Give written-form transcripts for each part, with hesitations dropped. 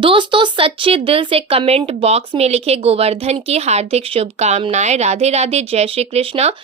दोस्तों सच्चे दिल से कमेंट बॉक्स में लिखे गोवर्धन की हार्दिक शुभकामनाएं। राधे राधे, जय श्री कृष्णा।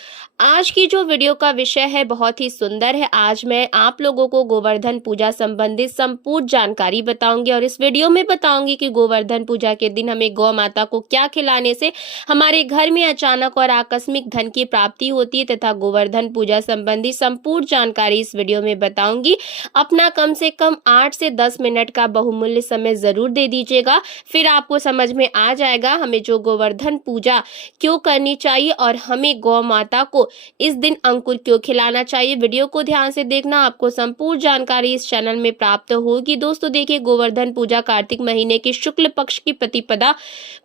आज की जो वीडियो का विषय है बहुत ही सुंदर है। आज मैं आप लोगों को गोवर्धन पूजा संबंधित संपूर्ण जानकारी बताऊंगी और इस वीडियो में बताऊंगी कि गोवर्धन पूजा के दिन हमें गौ माता को क्या खिलाने से हमारे घर में अचानक और आकस्मिक धन की प्राप्ति होती है तथा गोवर्धन पूजा संबंधी संपूर्ण जानकारी इस वीडियो में बताऊंगी। अपना कम से कम 8 से 10 मिनट का बहुमूल्य समय जरूर दे दीजिएगा, फिर आपको समझ में आ जाएगा हमें जो गोवर्धन पूजा क्यों करनी चाहिए और हमें गौ माता को इस दिन अंकुर क्यों खिलाना चाहिए। वीडियो को ध्यान से देखना, आपको संपूर्ण जानकारी इस चैनल में प्राप्त होगी। दोस्तों देखिए, गोवर्धन पूजा कार्तिक महीने की शुक्ल पक्ष की प्रतिपदा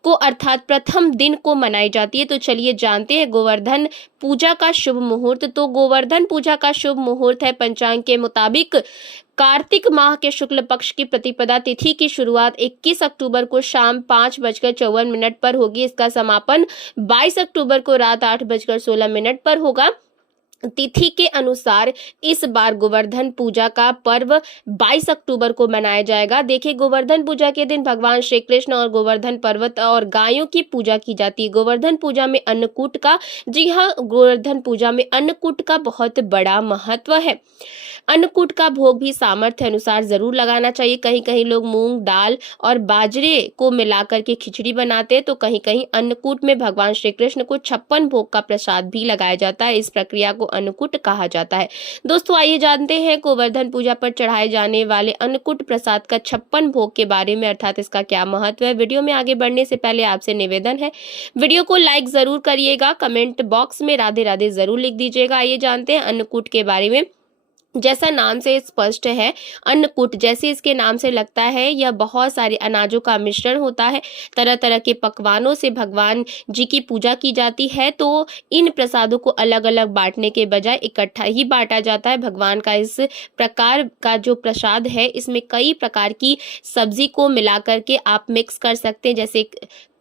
को अर्थात प्रथम दिन को मनाई जाती है। तो चलिए जानते हैं गोवर्धन पूजा का शुभ मुहूर्त। तो गोवर्धन पूजा का शुभ मुहूर्त है पंचांग के मुताबिक कार्तिक माह के शुक्ल पक्ष की प्रतिपदा तिथि की शुरुआत 21 अक्टूबर को शाम 5:54 पर होगी। इसका समापन 22 अक्टूबर को रात 8:16 पर होगा। तिथि के अनुसार इस बार गोवर्धन पूजा का पर्व 22 अक्टूबर को मनाया जाएगा। देखिए, गोवर्धन पूजा के दिन भगवान श्री कृष्ण और गोवर्धन पर्वत और गायों की पूजा की जाती है। गोवर्धन पूजा में अन्नकूट का, जी हाँ, गोवर्धन पूजा में अन्नकूट का बहुत बड़ा महत्व है। अन्नकूट का भोग भी सामर्थ्य अनुसार जरूर लगाना चाहिए। कहीं कहीं लोग मूंग दाल और बाजरे को मिलाकर के खिचड़ी बनाते हैं, तो कहीं कहीं अन्नकूट में भगवान श्री कृष्ण को 56 भोग का प्रसाद भी लगाया जाता है। इस प्रक्रिया को अन्नकूट कहा जाता है। दोस्तों आइए जानते हैं गोवर्धन पूजा पर चढ़ाए जाने वाले अन्नकूट प्रसाद का 56 भोग के बारे में, अर्थात इसका क्या महत्व है। वीडियो में आगे बढ़ने से पहले आपसे निवेदन है, वीडियो को लाइक जरूर करिएगा, कमेंट बॉक्स में राधे राधे जरूर लिख दीजिएगा। आइए जानते हैं अन्नकूट के बारे में। जैसा नाम से स्पष्ट है, अन्नकूट जैसे इसके नाम से लगता है, यह बहुत सारे अनाजों का मिश्रण होता है। तरह तरह के पकवानों से भगवान जी की पूजा की जाती है। तो इन प्रसादों को अलग अलग बांटने के बजाय इकट्ठा ही बांटा जाता है। भगवान का इस प्रकार का जो प्रसाद है, इसमें कई प्रकार की सब्जी को मिलाकर के आप मिक्स कर सकते हैं, जैसे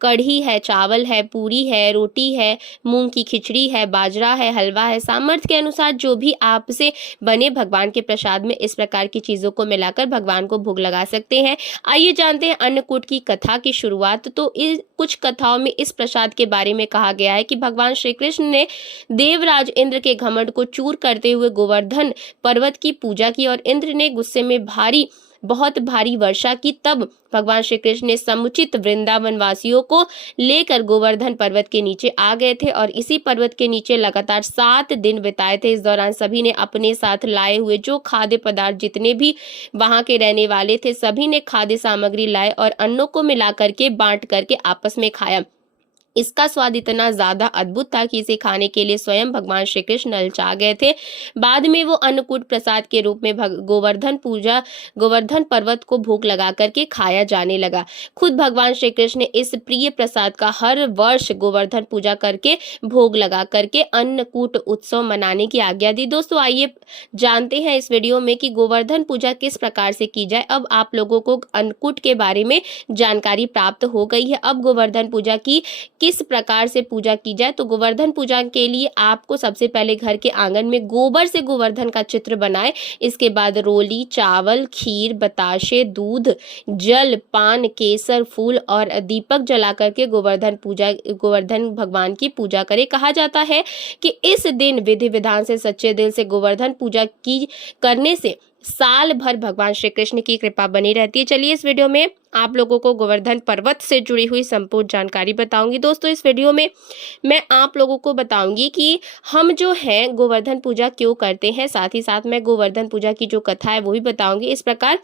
कढ़ी है, चावल है, पूरी है, रोटी है, मूंग की खिचड़ी है, बाजरा है, हलवा है। सामर्थ्य के अनुसार जो भी आपसे बने भगवान के प्रसाद में इस प्रकार की चीजों को मिलाकर भगवान को भोग लगा सकते हैं। आइए जानते हैं अन्नकूट की कथा की शुरुआत। तो इस कुछ कथाओं में इस प्रसाद के बारे में कहा गया है कि भगवान श्री कृष्ण ने देवराज इंद्र के घमंड को चूर करते हुए गोवर्धन पर्वत की पूजा की और इंद्र ने गुस्से में बहुत भारी वर्षा की। तब भगवान श्री कृष्ण ने समुचित वृंदावन वासियों को लेकर गोवर्धन पर्वत के नीचे आ गए थे और इसी पर्वत के नीचे लगातार 7 दिन बिताए थे। इस दौरान सभी ने अपने साथ लाए हुए जो खाद्य पदार्थ, जितने भी वहां के रहने वाले थे, सभी ने खाद्य सामग्री लाए और अन्नों को मिला करके बांट करके आपस में खाया। इसका स्वाद इतना ज्यादा अद्भुत था कि इसे खाने के लिए स्वयं भगवान श्री कृष्ण ललचा गए थे। बाद में वो अन्नकूट प्रसाद के रूप में गोवर्धन पर्वत को भोग लगा करके खाया जाने लगा। खुद भगवान श्री कृष्ण ने इस प्रिय प्रसाद का हर वर्ष गोवर्धन पूजा करके भोग लगा करके अन्नकूट उत्सव मनाने की आज्ञा दी। दोस्तों आइए जानते हैं इस वीडियो में कि गोवर्धन पूजा किस प्रकार से की जाए। अब आप लोगों को अन्नकूट के बारे में जानकारी प्राप्त हो गई है। अब गोवर्धन पूजा की किस प्रकार से पूजा की जाए। तो गोवर्धन पूजा के लिए आपको सबसे पहले घर के आंगन में गोबर से गोवर्धन का चित्र बनाए। इसके बाद रोली, चावल, खीर, बताशे, दूध, जल, पान, केसर, फूल और दीपक जला करके गोवर्धन भगवान की पूजा करें। कहा जाता है कि इस दिन विधि विधान से सच्चे दिल से गोवर्धन पूजा की करने से साल भर भगवान श्री कृष्ण की कृपा बनी रहती है। चलिए इस वीडियो में आप लोगों को गोवर्धन पर्वत से जुड़ी हुई संपूर्ण जानकारी बताऊंगी। दोस्तों इस वीडियो में मैं आप लोगों को बताऊंगी कि हम जो है गोवर्धन पूजा क्यों करते हैं, साथ ही साथ मैं गोवर्धन पूजा की जो कथा है वो भी बताऊंगी। इस प्रकार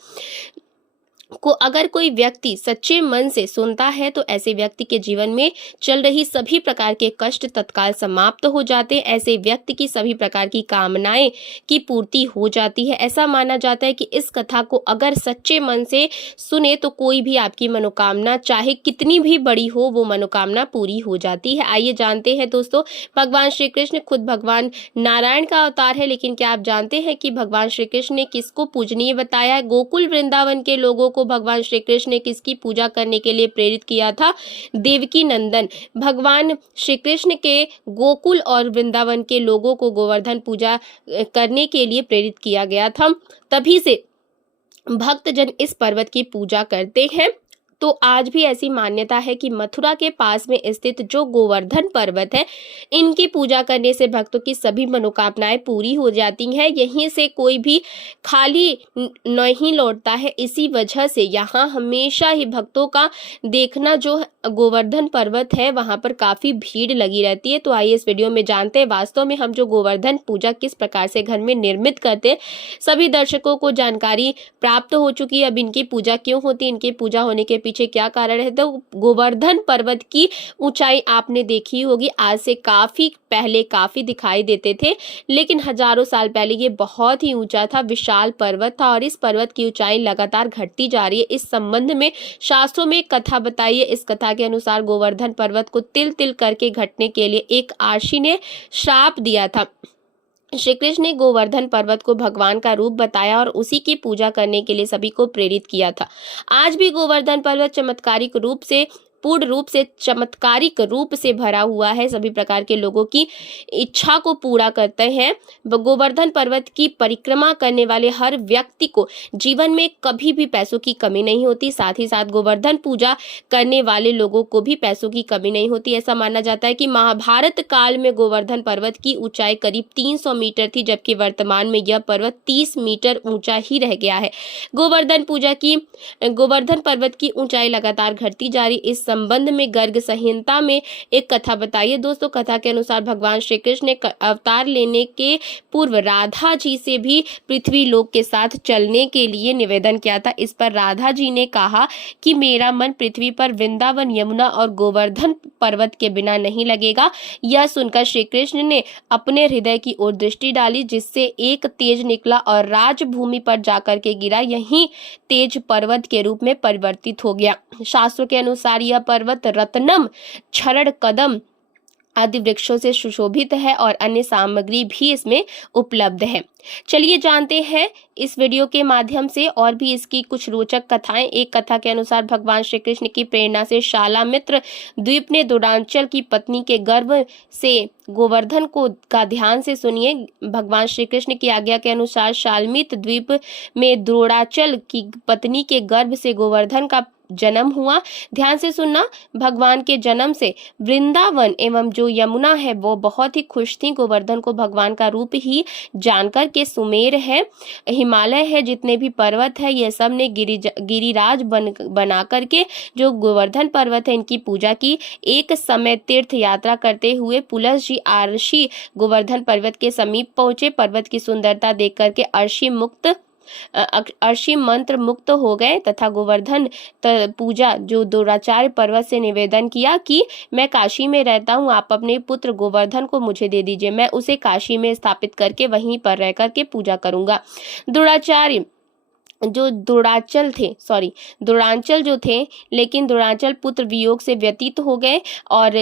को अगर कोई व्यक्ति सच्चे मन से सुनता है तो ऐसे व्यक्ति के जीवन में चल रही सभी प्रकार के कष्ट तत्काल समाप्त हो जाते हैं। ऐसे व्यक्ति की सभी प्रकार की कामनाएं की पूर्ति हो जाती है। ऐसा माना जाता है कि इस कथा को अगर सच्चे मन से सुने तो कोई भी आपकी मनोकामना चाहे कितनी भी बड़ी हो, वो मनोकामना पूरी हो जाती है। आइए जानते हैं दोस्तों, भगवान श्री कृष्ण खुद भगवान नारायण का अवतार है, लेकिन क्या आप जानते हैं कि भगवान श्री कृष्ण ने किसको पूजनीय बताया है। गोकुल वृंदावन के लोगों को भगवान श्री कृष्ण ने किसकी पूजा करने के लिए प्रेरित किया था? देवकी नंदन। भगवान श्री कृष्ण के गोकुल और वृंदावन के लोगों को गोवर्धन पूजा करने के लिए प्रेरित किया गया था। तभी से भक्तजन इस पर्वत की पूजा करते हैं। तो आज भी ऐसी मान्यता है कि मथुरा के पास में स्थित जो गोवर्धन पर्वत है, इनकी पूजा करने से भक्तों की सभी मनोकामनाएं पूरी हो जाती हैं। यहीं से कोई भी खाली नहीं लौटता है। इसी वजह से यहाँ हमेशा ही भक्तों का देखना जो गोवर्धन पर्वत है, वहां पर काफी भीड़ लगी रहती है। तो आइए इस वीडियो में जानते हैं वास्तव में हम जो गोवर्धन पूजा किस प्रकार से घर में निर्मित करते हैं। सभी दर्शकों को जानकारी प्राप्त हो चुकी है। अब इनकी पूजा क्यों होती है, इनकी पूजा होने के पीछे क्या कारण है। तो गोवर्धन पर्वत की ऊंचाई आपने देखी होगी, आज से काफी पहले काफी दिखाई देते थे, लेकिन हजारों साल पहले ये बहुत ही ऊंचा था, विशाल पर्वत था और इस पर्वत की ऊंचाई लगातार घटती जा रही है। इस संबंध में शास्त्रों में एक कथा बताई है। इस कथा के अनुसार गोवर्धन पर्वत को तिल तिल करके घटने के लिए एक आशी ने श्राप दिया था। श्री कृष्ण ने गोवर्धन पर्वत को भगवान का रूप बताया और उसी की पूजा करने के लिए सभी को प्रेरित किया था। आज भी गोवर्धन पर्वत पूर्ण रूप से चमत्कारिक रूप से भरा हुआ है, सभी प्रकार के लोगों की इच्छा को पूरा करते हैं। गोवर्धन पर्वत की परिक्रमा करने वाले हर व्यक्ति को जीवन में कभी भी पैसों की कमी नहीं होती। साथ ही साथ गोवर्धन पूजा करने वाले लोगों को भी पैसों की कमी नहीं होती। ऐसा माना जाता है कि महाभारत काल में गोवर्धन पर्वत की ऊंचाई करीब 300 मीटर थी, जबकि वर्तमान में यह पर्वत 30 मीटर ऊंचा ही रह गया है। गोवर्धन पर्वत की ऊंचाई लगातार घटती जा रही। इस संबंध में गर्ग संहिता में एक कथा बताई है। दोस्तों, कथा के अनुसार भगवान श्री कृष्ण ने अवतार लेने के पूर्व राधा जी से भी पृथ्वी लोक के साथ चलने के लिए निवेदन किया था। इस पर राधा जी ने कहा कि मेरा मन पृथ्वी पर वृंदावन, यमुना और गोवर्धन पर्वत के बिना नहीं लगेगा। यह सुनकर श्री कृष्ण ने अपने हृदय की ओर दृष्टि डाली, जिससे एक तेज निकला और राजभूमि पर जाकर के गिरा। यही तेज पर्वत के रूप में परिवर्तित हो गया। शास्त्रों के अनुसार यह पर्वत रत्नम, क्षरण कदम आदि वृक्षों से सुशोभित है और अन्य सामग्री भी इसमें उपलब्ध है। चलिए जानते हैं इस वीडियो के माध्यम से और भी इसकी कुछ रोचक कथाएं। एक कथा के अनुसार भगवान श्री कृष्ण की प्रेरणा से शालामित्र द्वीप ने द्रोणाचल की पत्नी के गर्भ से गोवर्धन का ध्यान से सुनिए। भगवान श्री कृष्ण की आज्ञा के अनुसार शालमित द्वीप में द्रोणाचल की पत्नी के गर्भ से गोवर्धन का जन्म हुआ। ध्यान से सुनना, भगवान के जन्म से वृंदावन एवं जो यमुना है वो बहुत ही खुश थी। गोवर्धन को भगवान का रूप ही जानकर के सुमेर है, हिमालय है, जितने भी पर्वत है, ये सब ने गिरिराज बना करके जो गोवर्धन पर्वत है इनकी पूजा की। एक समय तीर्थ यात्रा करते हुए पुलस जी अर्षि गोवर्धन पर्वत के समीप पहुंचे। पर्वत की सुंदरता देख करके अर्षि मंत्र मुक्त हो गए तथा गोवर्धन पूजा जो द्रोणाचार्य पर्वत से निवेदन किया कि मैं काशी में रहता हूँ, आप अपने पुत्र गोवर्धन को मुझे दे दीजिए, मैं उसे काशी में स्थापित करके वहीं पर रह करके पूजा करूंगा। द्रोणाचल जो थे, लेकिन द्रोणाचल पुत्र वियोग से व्यतीत हो गए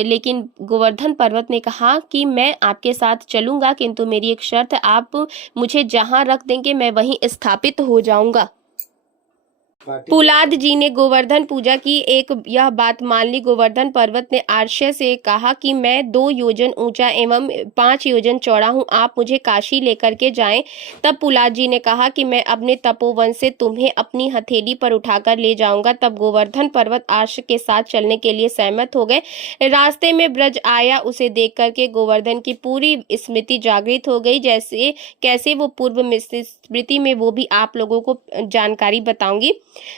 लेकिन गोवर्धन पर्वत ने कहा कि मैं आपके साथ चलूंगा, किंतु मेरी एक शर्त, आप मुझे जहां रख देंगे मैं वहीं स्थापित हो जाऊंगा। पुलाद जी ने गोवर्धन पूजा की यह बात मान ली। गोवर्धन पर्वत ने आर्ष्य से कहा कि मैं 2 योजन ऊंचा एवं 5 योजन चौड़ा हूं, आप मुझे काशी लेकर के जाएं। तब पुलाद जी ने कहा कि मैं अपने तपोवन से तुम्हें अपनी हथेली पर उठाकर ले जाऊंगा। तब गोवर्धन पर्वत आर्ष्य के साथ चलने के लिए सहमत हो गए। रास्ते में ब्रज आया, उसे देख करके गोवर्धन की पूरी स्मृति जागृत हो गई। जैसे कैसे वो पूर्व स्मृति में वो भी आप लोगों को जानकारी बताऊंगी।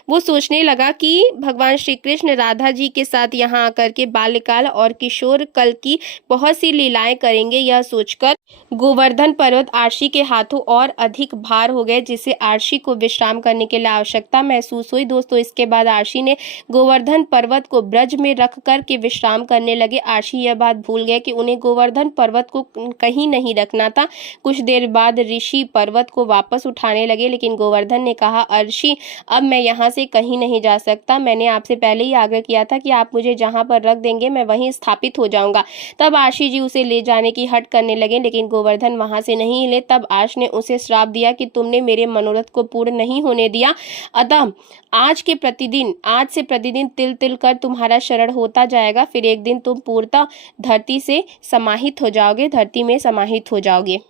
वो सोचने लगा कि भगवान श्री कृष्ण राधा जी के साथ यहाँ आकर के बाल्यकाल और किशोर कल की बहुत सी लीलाएं करेंगे। यह सोचकर गोवर्धन पर्वत आर्षि के हाथों और अधिक भार हो गए, जिससे आर्षि को विश्राम करने के लिए आवश्यकता महसूस हुई। दोस्तों, इसके बाद आर्षि ने गोवर्धन पर्वत को ब्रज में रख कर के विश्राम करने लगे। आर्षि यह बात भूल गए कि उन्हें गोवर्धन पर्वत को कहीं नहीं रखना था। कुछ देर बाद ऋषि पर्वत को वापस उठाने लगे, लेकिन गोवर्धन ने कहा, अर्षि, अब मैं यहाँ से कहीं नहीं जा सकता। मैंने आपसे पहले ही आग्रह किया था कि आप मुझे जहाँ पर रख देंगे मैं वहीं स्थापित हो जाऊंगा। तब आर्षि जी उसे ले जाने की हट करने लगे, लेकिन गोवर्धन वहां से नहीं हिले। तब आर्ष ने उसे श्राप दिया कि तुमने मेरे मनोरथ को पूर्ण नहीं होने दिया, अतः आज से प्रतिदिन तिल तिल कर तुम्हारा शरण होता जाएगा। फिर एक दिन तुम पूर्णतः धरती में समाहित हो जाओगे।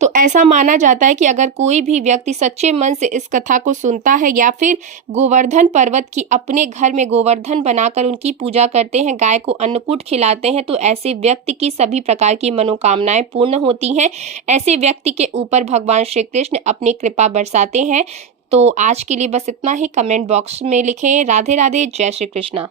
तो ऐसा माना जाता है कि अगर कोई भी व्यक्ति सच्चे मन से इस कथा को सुनता है या फिर गोवर्धन पर्वत की अपने घर में गोवर्धन बनाकर उनकी पूजा करते हैं, गाय को अन्नकूट खिलाते हैं, तो ऐसे व्यक्ति की सभी प्रकार की मनोकामनाएं पूर्ण होती हैं। ऐसे व्यक्ति के ऊपर भगवान श्री कृष्ण अपनी कृपा बरसाते हैं। तो आज के लिए बस इतना ही। कमेंट बॉक्स में लिखें राधे राधे, जय श्री कृष्णा।